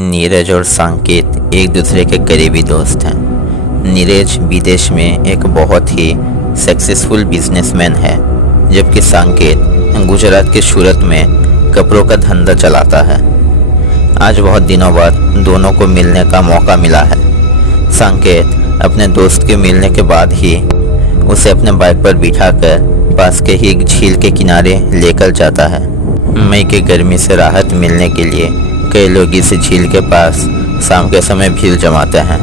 नीरज और संकेत एक दूसरे के करीबी दोस्त हैं। नीरज विदेश में एक बहुत ही सक्सेसफुल बिजनेसमैन है, जबकि संकेत गुजरात के सूरत में कपड़ों का धंधा चलाता है। आज बहुत दिनों बाद दोनों को मिलने का मौका मिला है। संकेत अपने दोस्त के मिलने के बाद ही उसे अपने बाइक पर बिठाकर पास के ही झील के किनारे लेकर जाता है। मई की गर्मी से राहत मिलने के लिए कई लोग इस झील के पास शाम के समय भीड़ जमाते हैं।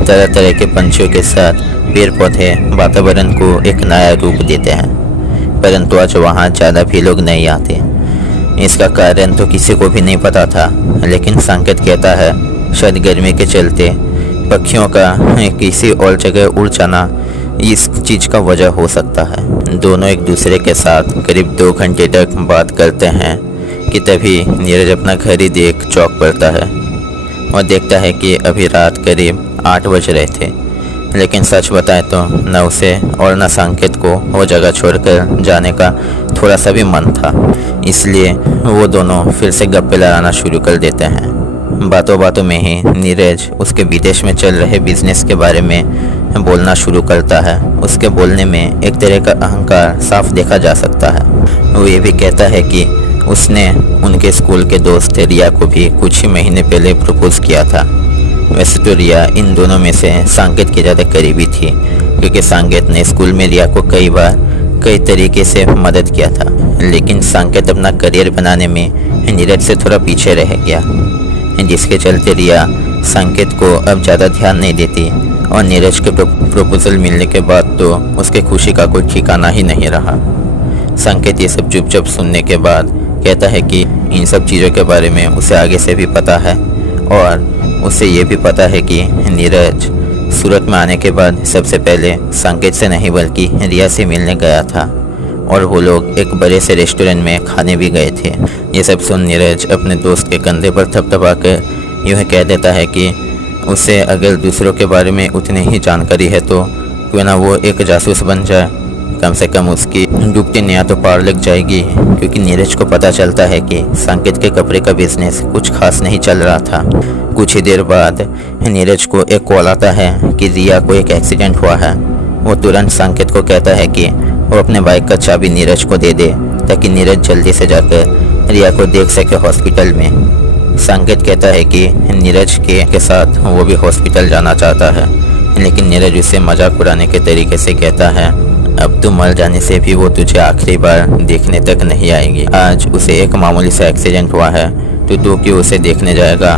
तरह तरह के पंछियों के साथ पेड़ पौधे वातावरण को एक नया रूप देते हैं, परंतु आज वहाँ ज़्यादा भी लोग नहीं आते। इसका कारण तो किसी को भी नहीं पता था, लेकिन संकेत कहता है शायद गर्मी के चलते पक्षियों का किसी और जगह उड़ जाना इस चीज़ का वजह हो सकता है। दोनों एक दूसरे के साथ करीब 2 घंटे तक बात करते हैं कि तभी नीरज अपना घड़ी देख चौंक पड़ता है और देखता है कि अभी रात करीब 8 बज रहे थे। लेकिन सच बताएं तो न उसे और न संकेत को वो जगह छोड़कर जाने का थोड़ा सा भी मन था, इसलिए वो दोनों फिर से गप्पे लड़ाना शुरू कर देते हैं। बातों बातों में ही नीरज उसके विदेश में चल रहे बिजनेस के बारे में बोलना शुरू करता है। उसके बोलने में एक तरह का अहंकार साफ देखा जा सकता है। वो ये भी कहता है कि उसने उनके स्कूल के दोस्त रिया को भी कुछ ही महीने पहले प्रपोज किया था। वैसे तो रिया इन दोनों में से संकेत की ज़्यादा करीबी थी, क्योंकि संकेत ने स्कूल में रिया को कई बार कई तरीके से मदद किया था। लेकिन संकेत अपना करियर बनाने में नीरज से थोड़ा पीछे रह गया, जिसके चलते रिया संकेत को अब ज़्यादा ध्यान नहीं देती और नीरज के प्रपोजल मिलने के बाद तो उसके खुशी का कोई ठिकाना ही नहीं रहा। संकेत ये सब चुपचाप सुनने के बाद कहता है कि इन सब चीज़ों के बारे में उसे आगे से भी पता है और उसे ये भी पता है कि नीरज सूरत में आने के बाद सबसे पहले संकेत से नहीं बल्कि रिया से मिलने गया था और वो लोग एक बड़े से रेस्टोरेंट में खाने भी गए थे। ये सब सुन नीरज अपने दोस्त के कंधे पर थपथपा कर यूँ कह देता है कि उसे अगर दूसरों के बारे में उतनी ही जानकारी है तो क्यों ना वो एक जासूस बन जाए। कम से कम उसकी डूबती निगाह तो पार लग जाएगी, क्योंकि नीरज को पता चलता है कि संकेत के कपड़े का बिजनेस कुछ खास नहीं चल रहा था। कुछ ही देर बाद नीरज को एक कॉल आता है कि रिया को एक एक्सीडेंट हुआ है। वो तुरंत संकेत को कहता है कि वो अपने बाइक का चाबी नीरज को दे दे, ताकि नीरज जल्दी से जाकर रिया को देख सके हॉस्पिटल में। संकेत कहता है कि नीरज के साथ वो भी हॉस्पिटल जाना चाहता है, लेकिन नीरज उसे मजाक उड़ाने के तरीके से कहता है अब तो मर जाने से भी वो तुझे आखिरी बार देखने तक नहीं आएगी। आज उसे एक मामूली सा एक्सीडेंट हुआ है तो तू क्यों उसे देखने जाएगा।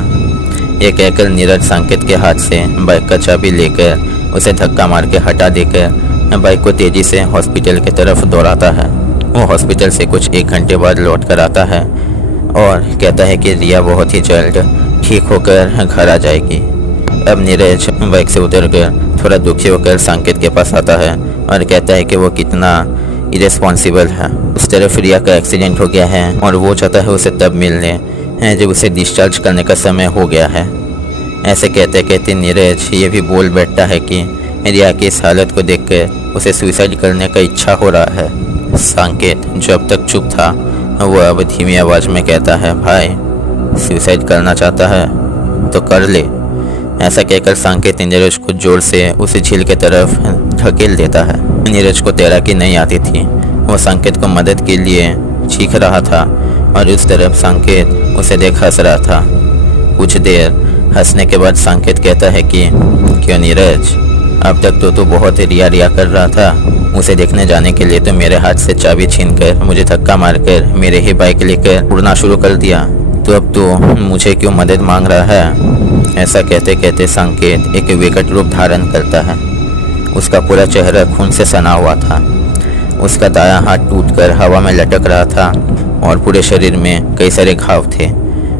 ये कहकर नीरज संकेत के हाथ से बाइक का चाबी लेकर उसे धक्का मार के हटा देकर बाइक को तेज़ी से हॉस्पिटल की तरफ दौड़ाता है। वो हॉस्पिटल से कुछ 1 घंटे बाद लौट कर आता है और कहता है कि रिया बहुत ही जल्द ठीक होकर घर आ जाएगी। अब नीरज बाइक से उतरकर थोड़ा दुखी होकर संकेत के पास आता है और कहता है कि वो कितना इरेस्पॉन्सिबल है। उस तरफ रिया का एक्सीडेंट हो गया है और वो चाहता है उसे तब मिलने जब उसे डिस्चार्ज करने का समय हो गया है। ऐसे कहते कहते नीरज ये भी बोल बैठता है कि रिया की इस हालत को देखकर उसे सुसाइड करने का इच्छा हो रहा है। संकेत जो अब तक चुप था वो अब धीमी आवाज़ में कहता है भाई सुसाइड करना चाहता है तो कर ले। ऐसा कहकर संकेत नीरज को जोर से उस झील की तरफ धकेल देता है। नीरज को तैराकी नहीं आती थी। वो संकेत को मदद के लिए चीख रहा था और उस तरफ संकेत उसे देख हंस रहा था। कुछ देर हंसने के बाद संकेत कहता है कि क्यों नीरज, अब तक तो तू बहुत रिया रिया कर रहा था। उसे देखने जाने के लिए तो मेरे हाथ से चाबी छीनकर मुझे धक्का मारकर मेरे ही बाइक लेकर उड़ना शुरू कर दिया, तो अब तो मुझे क्यों मदद मांग रहा है। ऐसा कहते कहते संकेत एक विकट रूप धारण करता है। उसका पूरा चेहरा खून से सना हुआ था। उसका दायां हाथ टूटकर हवा में लटक रहा था और पूरे शरीर में कई सारे घाव थे।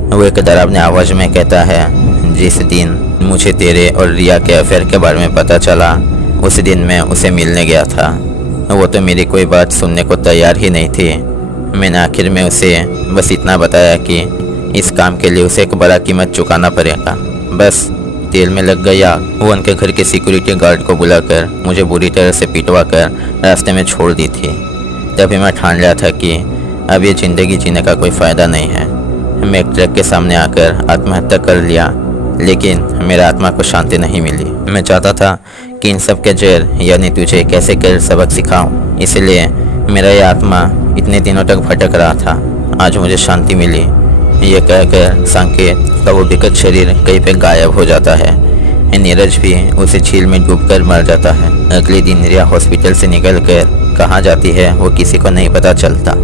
वो एक डरावनी आवाज़ में कहता है जिस दिन मुझे तेरे और रिया के अफेयर के बारे में पता चला उस दिन मैं उसे मिलने गया था। वो तो मेरी कोई बात सुनने को तैयार ही नहीं थी। मैंने आखिर में उसे बस इतना बताया कि इस काम के लिए उसे एक बड़ा कीमत चुकाना पड़ेगा। बस तेल में लग गई आग। वो उनके घर के सिक्योरिटी गार्ड को बुलाकर मुझे बुरी तरह से पिटवा कर रास्ते में छोड़ दी थी। तभी मैं ठान लिया था कि अब ये ज़िंदगी जीने का कोई फ़ायदा नहीं है। मैं एक ट्रक के सामने आकर आत्महत्या कर लिया, लेकिन मेरा आत्मा को शांति नहीं मिली। मैं चाहता था कि इन सब के जर यानी तुझे कैसे कर सबक सिखाऊं, इसलिए मेरा यह आत्मा इतने दिनों तक भटक रहा था। आज मुझे शांति मिली। ये कहकर संकेत का वो विकट शरीर कहीं पे गायब हो जाता है। नीरज भी उसी झील में डूबकर मर जाता है। अगले दिन रिया हॉस्पिटल से निकलकर कहाँ जाती है वो किसी को नहीं पता चलता।